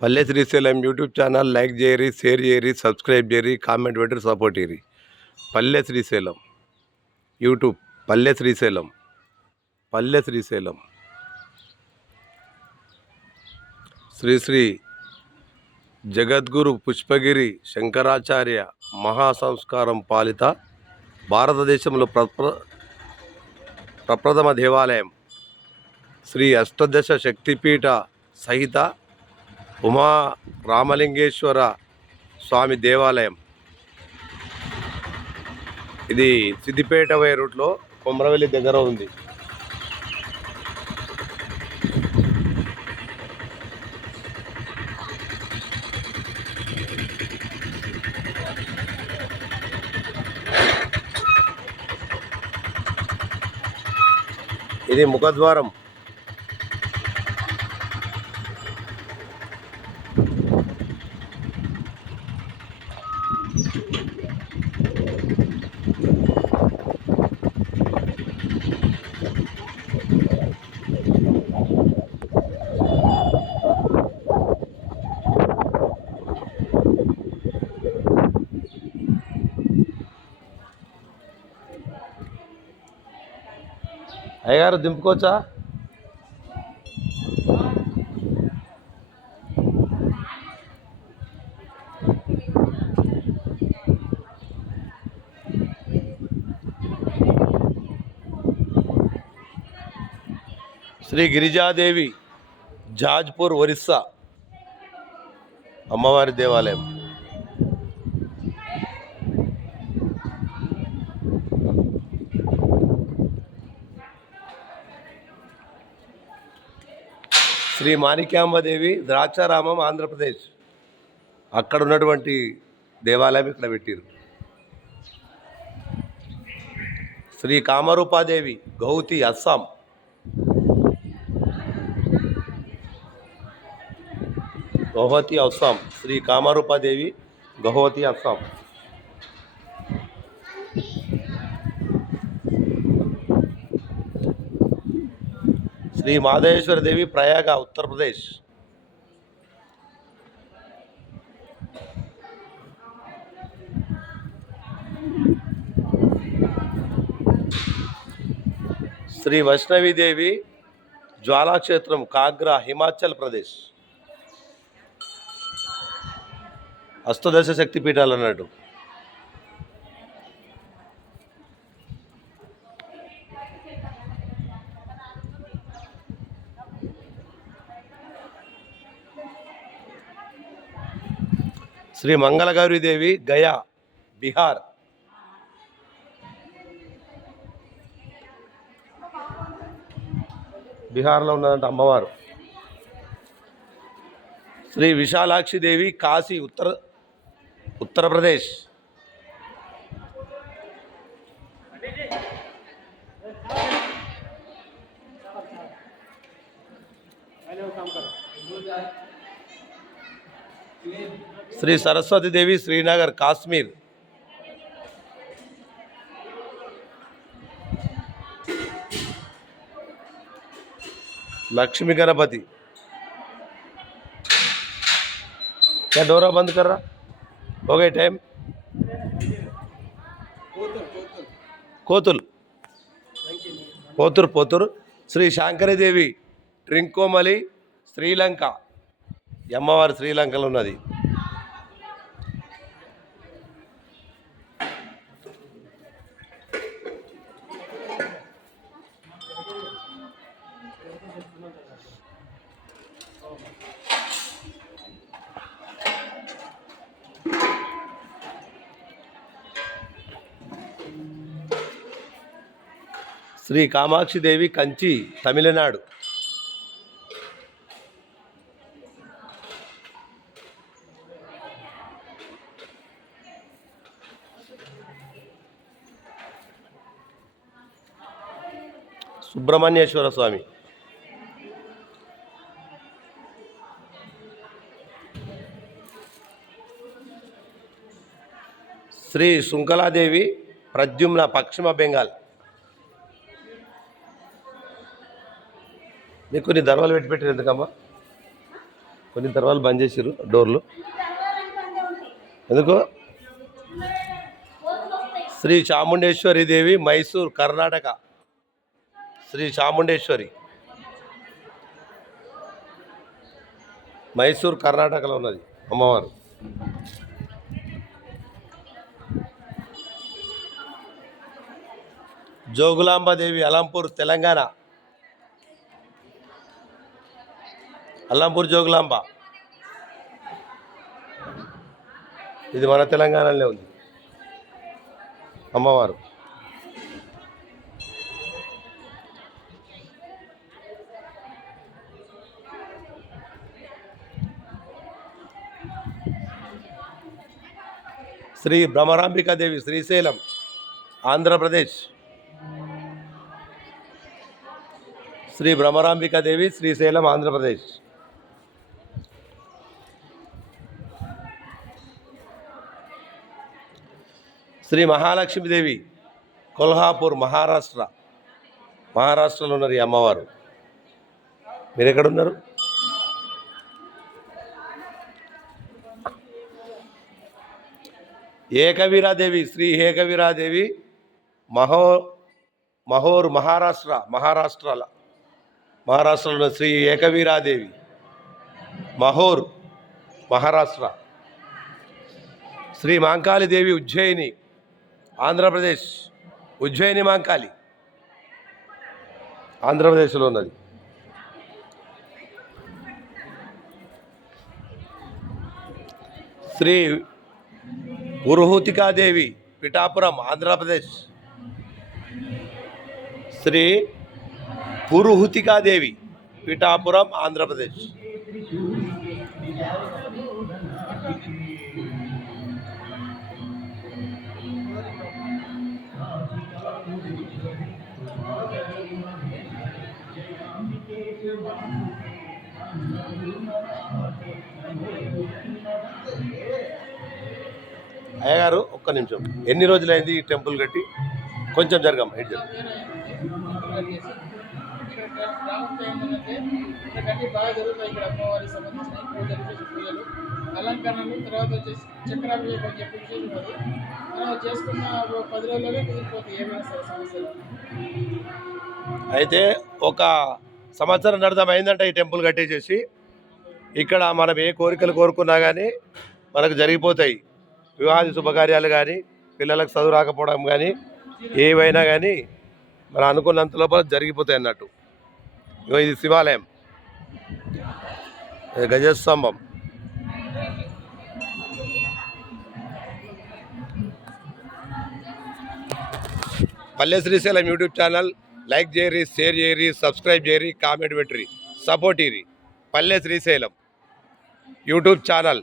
పల్లె Srisailam YouTube channel like చేయరి, share చేయరి, సబ్స్క్రైబ్ చేయరి, కామెంట్ పెట్టి సపోర్ట్ చేయరి. పల్లె శ్రీశైలం యూట్యూబ్ పల్లె శ్రీశైలం శ్రీ శ్రీ జగద్గురు పుష్పగిరి శంకరాచార్య మహాసంస్కారం పాలిత భారతదేశంలో ప్రప్రథమ దేవాలయం శ్రీ అష్టదశ శక్తిపీఠ సహిత ఉమా రామలింగేశ్వర స్వామి దేవాలయం. ఇది సిద్దిపేట వై రూట్లో కొమరవెల్లి దగ్గర ఉంది. ఇది ముఖద్వారం. అయ్యగారు దింపుకోవచ్చా? శ్రీ గిరిజాదేవి జాజ్పూర్ ఒరిస్సా అమ్మవారి దేవాలయం. శ్రీ మాణిక్యాంబదేవి ద్రాక్షారామం ఆంధ్రప్రదేశ్. అక్కడ ఉన్నటువంటి దేవాలయం ఇక్కడ పెట్టారు. శ్రీ కామరూపాదేవి గౌహతి అస్సాం. గౌహతి అస్సాం. శ్రీ కామరూపాదేవి గౌహతి అస్సాం. శ్రీ మాధవేశ్వర దేవి ప్రయాగ ఉత్తరప్రదేశ్. శ్రీ వైష్ణవీదేవి జ్వాలాక్షేత్రం కాగ్రా హిమాచల్ ప్రదేశ్. అష్టదశ శక్తిపీఠాలు అన్నట్టు. శ్రీ మంగళగౌరీదేవి గయా బీహార్. బీహార్లో ఉన్నదంట అమ్మవారు. శ్రీ విశాలాక్షిదేవి కాశీ ఉత్తరప్రదేశ్. శ్రీ సరస్వతీదేవి శ్రీనగర్ కాశ్మీర్. लक्ष्मी गणपति. क्या डोरा बंद कर रहा? हो गए टाइम. कोतुल पोतुर श्री शांकरी देवी ट्रिंकोमली श्रीलंक. అమ్మవారు శ్రీలంకలో ఉన్నది. శ్రీ కామాక్షి దేవి కంచి తమిళనాడు. సుబ్రహ్మణ్యేశ్వర స్వామి. శ్రీ శృంఖలాదేవి ప్రద్యుమ్న పశ్చిమ బెంగాల్. మీకు నీ ధర్మాలు పెట్టిన ఎందుకమ్మా? కొన్ని తర్వాత బంద్ చేసిర్రు డోర్లు ఎందుకు. శ్రీ చాముండేశ్వరి దేవి, మైసూర్, కర్ణాటక. శ్రీ చాముండేశ్వరి, మైసూర్, కర్ణాటకలో ఉన్నది అమ్మవారు. జోగులాంబాదేవి, అలంపూర్, తెలంగాణ. అల్లంపూర్ జోగులాంబ, ఇది మన తెలంగాణలోనే ఉంది అమ్మవారు. శ్రీ భ్రమరాంబికాదేవి, శ్రీశైలం, ఆంధ్రప్రదేశ్. శ్రీ భ్రమరాంబికాదేవి, శ్రీశైలం, ఆంధ్రప్రదేశ్. శ్రీ మహాలక్ష్మీదేవి, కొల్హాపూర్, మహారాష్ట్ర. మహారాష్ట్రలో ఉన్నారు ఈ అమ్మవారు. మీరు ఎక్కడున్నారు? ఏకవీరాదేవి, శ్రీ ఏకవీరాదేవి, మహోర్, మహారాష్ట్ర. మహారాష్ట్రలో శ్రీ ఏకవీరాదేవి, మహోర్, మహారాష్ట్ర. శ్రీ మాంకాళిదేవి, ఉజ్జయిని, ఆంధ్రప్రదేశ్. ఉజ్జయిని మాంకాళి ఆంధ్రప్రదేశ్లో ఉన్నది. శ్రీ పురుహూతికాదేవి, పిఠాపురం, ఆంధ్రప్రదేశ్. శ్రీ పురుహూతికాదేవి, పిఠాపురం, ఆంధ్రప్రదేశ్. అయ్యగారు ఒక్క నిమిషం, ఎన్ని రోజులైంది ఈ టెంపుల్ కట్టి? కొంచెం జరగం హెడ్ జరగం. బాగా జరుగుతాయి ఇక్కడ అమ్మవారికి సంబంధించిన పూజలు, అలంకరణలు, తర్వాత వచ్చేసి చక్రాభిషేకం అని చెప్పి విశేషం అది. మనం చేసుకున్న 10 రోజుల్లోనే కుదిరిపోతాయి ఏమైనా సరే సమస్యలు. అయితే ఒక సంవత్సరం అర్థం అయిందంట ఈ టెంపుల్ కట్టేసేసి. ఇక్కడ మనం ఏ కోరికలు కోరుకున్నా కానీ మనకు జరిగిపోతాయి. వివాహాది శుభకార్యాలు కానీ, పిల్లలకు చదువు రాకపోవడం కానీ, ఏవైనా కానీ మనం అనుకున్నంత లోపల జరిగిపోతాయి అన్నట్టు. ఇది శివాలయం, గజస్తంభం. Palle Srisailam YouTube channel like చేయరి, షేర్ చేయరి, సబ్స్క్రైబ్ చేయరి, కామెంట్ పెట్టరి, సపోర్ట్ ఇరి. Palle Srisailam YouTube channel.